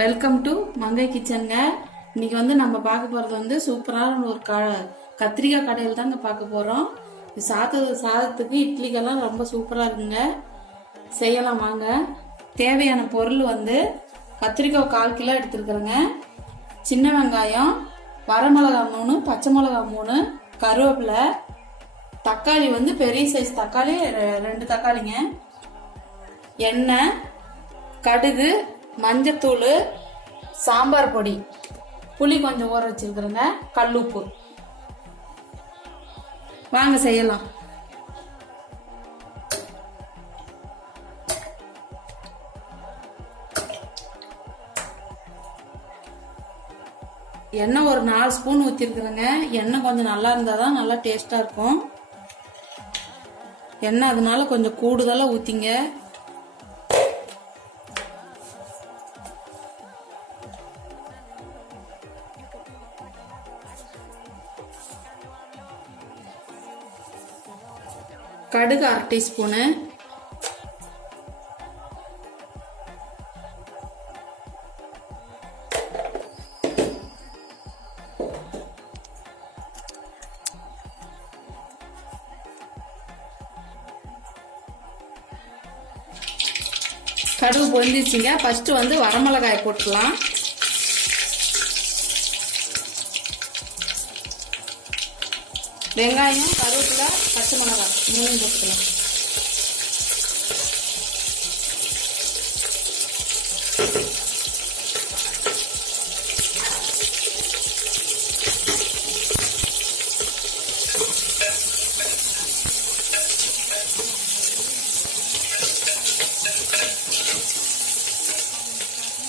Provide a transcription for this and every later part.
Welcome to மங்கை கிச்சனுங்க. இன்னைக்கு நம்ம பார்க்க போறது சூப்பரான ஒரு கத்திரிக்காய் கடையில் தாங்க பார்க்க போறோம். சாதத்துக்கு இட்லிக்கெல்லாம் ரொம்ப சூப்பரா இருக்குங்க. செய்யலாம் வாங்க. தேவையான பொருள் கத்திரிக்காய் 1/4 கிலோ எடுத்துருக்குறேங்க. சின்ன வெங்காயம், வரமிளகா 3, பச்சை மிளகா 3, கருவேப்பிலை, தக்காளி பெரிய சைஸ் தக்காளி 2 தக்காளிங்க, எண்ணெய், கடுகு, மஞ்சத்தூள், சாம்பார் பொடி, புளி கொஞ்சம் ஊற வச்சிருக்கிறேங்க, கல்லுப்பு. வாங்க செய்யலாம். எண்ணெய் ஒரு 4 ஸ்பூன் ஊற்றிருக்குறேங்க. எண்ணெய் கொஞ்சம் நல்லா இருந்தாதான் நல்லா டேஸ்டா இருக்கும். எண்ணெய் அதனால கொஞ்சம் கூடுதலா ஊத்திங்க. கடுகு 1/2 டீஸ்பூனு, கடுகு பொரிஞ்சிச்சுங்க. ஃபர்ஸ்ட் வரமிளகாய் போட்டுக்கலாம். வெங்காயம், கருவேப்பிலை, பச்சை மிளகாய் 3 போட்டுக்கலாம்.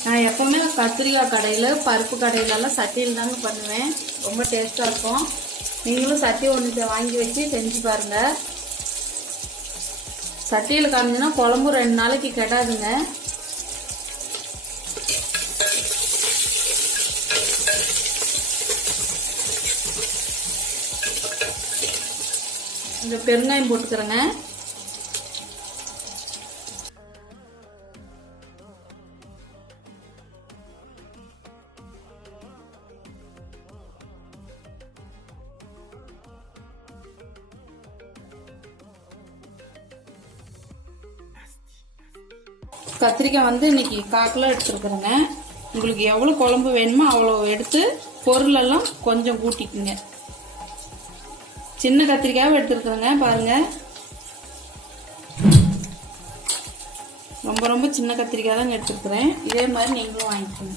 நான் எப்பவுமே கத்திரிக்காய் கடையில், பருப்பு கடையிலெல்லாம் சட்டியில் தாங்க பண்ணுவேன். ரொம்ப டேஸ்டாக இருக்கும். நீங்களும் சட்டி ஒன்று வாங்கி வச்சு செஞ்சு பாருங்க. சட்டியில் காமிச்சுன்னா குழம்பு 2 நாளைக்கு கெடாதுங்க. இந்த பெருங்காயம் போட்டுக்கிறேங்க. கத்திரிக்காய் இன்னைக்கு 1/4 கிலோ எடுத்துருக்குறேங்க. உங்களுக்கு எவ்வளோ குழம்பு வேணுமோ அவ்வளோ எடுத்து பொருள் எல்லாம் கொஞ்சம் கூட்டிக்குங்க. சின்ன கத்திரிக்காய் எடுத்துருக்குறேங்க. பாருங்க, ரொம்ப ரொம்ப சின்ன கத்திரிக்காய் தான் எடுத்துருக்குறேன். இதே மாதிரி நீங்களும் வாங்கிக்கோங்க.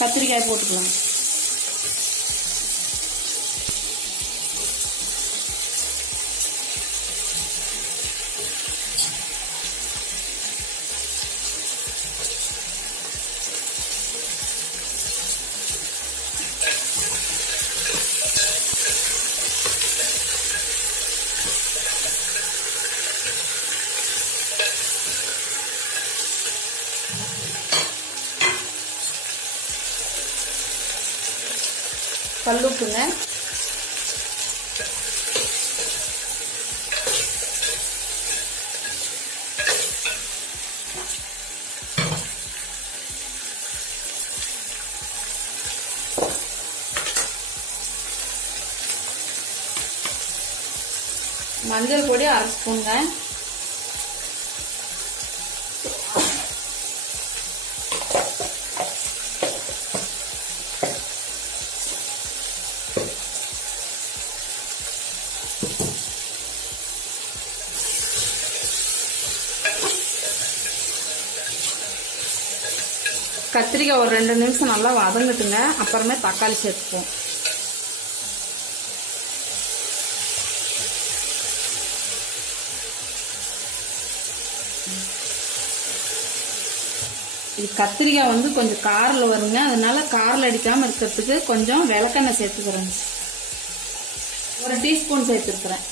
கத்திரிக்காய் போட்டுக்கலாம். கல்லுப்புங்க, மஞ்சள் பொடி 1/2 ஸ்பூனுங்க, கத்திரிக்காய் ஒரு 2 நிமிஷம் நல்லா வதங்கட்டுங்க. அப்புறமே தக்காளி சேர்த்துப்போம். இது கத்திரிக்காய் கொஞ்சம் காரில் வருங்க. அதனால காரில் அடிக்காமல் இருக்கிறதுக்கு கொஞ்சம் விளக்கெண்ணெய் சேர்த்துக்கிறேங்க. 1 டீஸ்பூன் சேர்த்துருக்குறேன்.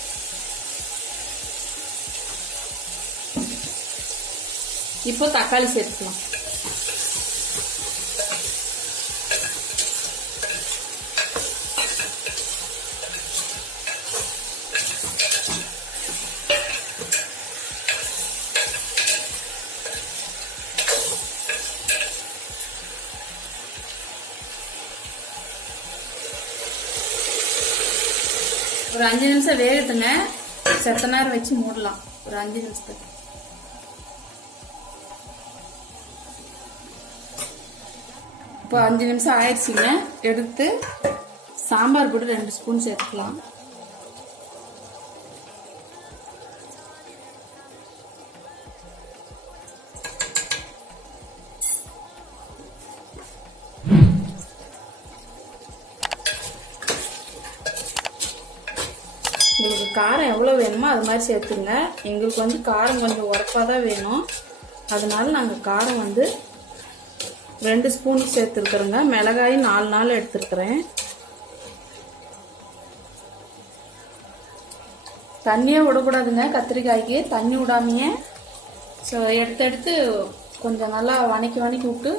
இப்போ தக்காளி சேர்த்துக்கலாம். ஒரு 5 நிமிஷம் வேகட்டுங்க. செத்த நேரம் வச்சு மூடலாம். ஒரு 5 நிமிஷத்துக்கு. இப்போ 5 நிமிஷம் ஆயிடுச்சுங்க. எடுத்து சாம்பார் பொடி 2 ஸ்பூன் சேர்த்துக்கலாம். உங்களுக்கு காரம் எவ்வளோ வேணுமோ அது மாதிரி சேர்த்துங்க. எங்களுக்கு வந்து காரம் கொஞ்சம் உரப்பாக தான் வேணும். அதனால நாங்கள் காரம் வந்து 2 ஸ்பூன் சேர்த்துருக்குறோங்க. மிளகாய் 4 எடுத்துருக்குறேன். தண்ணியே விடக்கூடாதுங்க கத்திரிக்காய்க்கு. தண்ணி விடாமையே எடுத்து கொஞ்சம் நல்லா வணக்கி விட்டு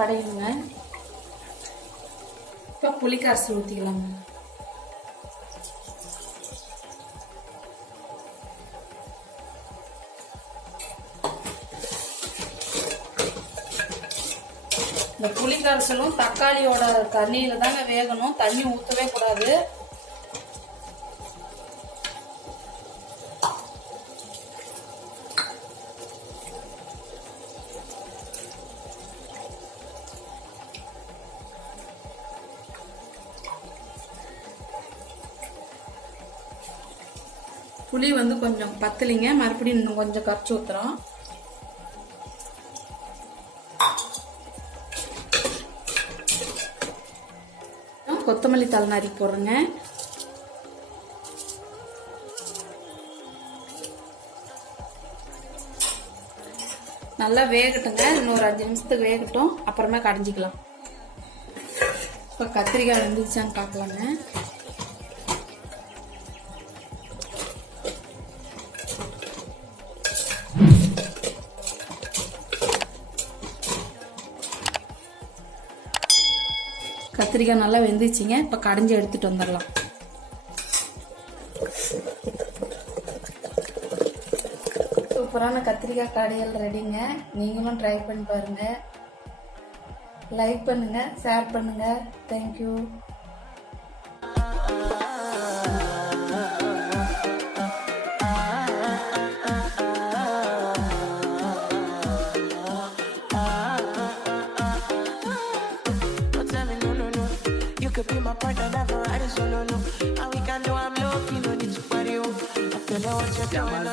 கடையுங்க. இப்போ புளிக்கரைசல் ஊற்றிக்கலாங்க. இந்த புளிக்கரைசலும் தக்காளியோட தண்ணியில தாங்க வேகணும். தண்ணி ஊற்றவே கூடாது. புளி வந்து கொஞ்சம் பத்தலிங்க. மறுபடியும் இன்னும் கொஞ்சம் கரைச்சி ஊத்துறோம். கொத்தமல்லி தழை நறுக்கி போடுறேங்க. நல்லா வேகட்டுங்க. இன்னொரு 5 நிமிஷத்துக்கு வேகட்டும். அப்புறமா கடைஞ்சிக்கலாம். இப்போ கத்திரிக்காய் வெந்துச்சான்னு பார்க்கலாங்க. கத்திரிக்காய் நல்லா வெந்துச்சுங்க. இப்போ கடைஞ்சி எடுத்துட்டு வந்துடலாம். சூப்பரான கத்திரிக்காய் கடையல் ரெடிங்க. நீங்களும் ட்ரை பண்ணி பாருங்க. லைக் பண்ணுங்க, ஷேர் பண்ணுங்க. Thank you. Could be my partner, never ride it solo, no. And we can do I'm low, you no need to party, oh. I feel like what you're doing,